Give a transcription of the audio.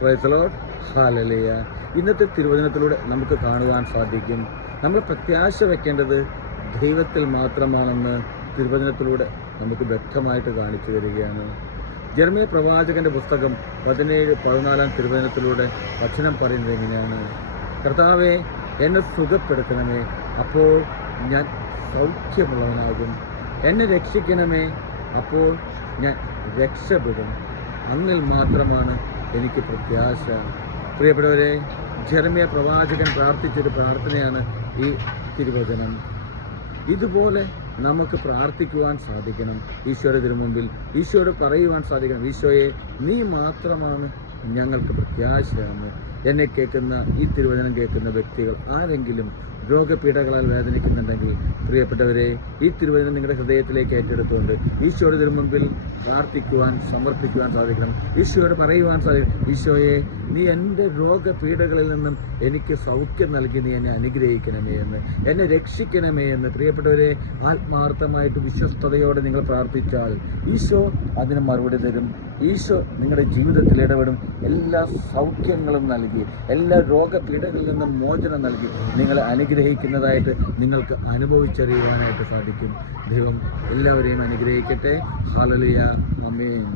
Praise the Lord. Hallelujah. ഇന്നത്തെ തിരുവചനത്തിലൂടെ നമുക്ക് കാണുവാൻ സാധിക്കും, നമ്മൾ പ്രത്യാശ വെക്കേണ്ടത് ദൈവത്തിൽ മാത്രമാണെന്ന് തിരുവചനത്തിലൂടെ നമുക്ക് വ്യക്തമായിട്ട് കാണിച്ചു വരികയാണ്. ജെറമ്യാ പ്രവാചകന്റെ പുസ്തകം 17-14 തിരുവചനത്തിലൂടെ വചനം പറയുന്നത് എങ്ങനെയാണ്? കർത്താവേ, എന്നെ സുഖപ്പെടുത്തണമേ, അപ്പോൾ ഞാൻ സൗഖ്യമുള്ളവനാകും. എന്നെ രക്ഷിക്കണമേ, അപ്പോൾ ഞാൻ രക്ഷപ്പെടും. അങ്ങിൽ മാത്രമാണ് എനിക്ക് പ്രത്യാശ. പ്രിയപ്പെട്ടവരെ, ജെറമ്യാ പ്രവാചകൻ പ്രാർത്ഥിച്ചൊരു പ്രാർത്ഥനയാണ് ഈ തിരുവചനം. ഇതുപോലെ നമുക്ക് പ്രാർത്ഥിക്കുവാൻ സാധിക്കണം. ഈശോയുടെ തിരുമുമ്പിൽ ഈശോയോട് പറയുവാൻ സാധിക്കണം, ഈശോയെ, നീ മാത്രമാണ് ഞങ്ങൾക്ക് പ്രത്യാശയാണ്. എന്നെ കേൾക്കുന്ന, ഈ തിരുവചനം കേൾക്കുന്ന വ്യക്തികൾ ആരെങ്കിലും രോഗപീഠകളാൽ വേദനിക്കുന്നുണ്ടെങ്കിൽ, പ്രിയപ്പെട്ടവരെ, ഈ തിരുവചനം നിങ്ങളുടെ ഹൃദയത്തിലേക്ക് ഏറ്റെടുത്തുകൊണ്ട് ഈശോയുടെ തിരുമുമ്പിൽ പ്രാർത്ഥിക്കുവാൻ, സമർപ്പിക്കുവാൻ സാധിക്കണം. ഈശോയോട് പറയുവാൻ സാധിക്കണം, ഈശോയെ, നീ എൻ്റെ രോഗപീഠകളിൽ നിന്നും എനിക്ക് സൗഖ്യം നൽകി നീ എന്നെ അനുഗ്രഹിക്കണമേ എന്ന്, എന്നെ രക്ഷിക്കണമേ എന്ന്. പ്രിയപ്പെട്ടവരെ, ആത്മാർത്ഥമായിട്ട് വിശ്വസ്തയോടെ നിങ്ങൾ പ്രാർത്ഥിച്ചാൽ ഈശോ അതിന് മറുപടി തരും. ഈശോ നിങ്ങളുടെ ജീവിതത്തിൽ ഇടപെടും. എല്ലാ സൗഖ്യങ്ങളും നൽകി, എല്ലാ രോഗപീഠകളിൽ നിന്നും മോചനം നൽകി നിങ്ങളെ അനുഗ്രഹിക്കുന്നതായിട്ട് നിങ്ങൾക്ക് അനുഭവിച്ചറിയുവാനായിട്ട് സാധിക്കും. ദൈവം എല്ലാവരെയും അനുഗ്രഹിക്കട്ടെ. ഹല്ലേലൂയ. ആമേൻ.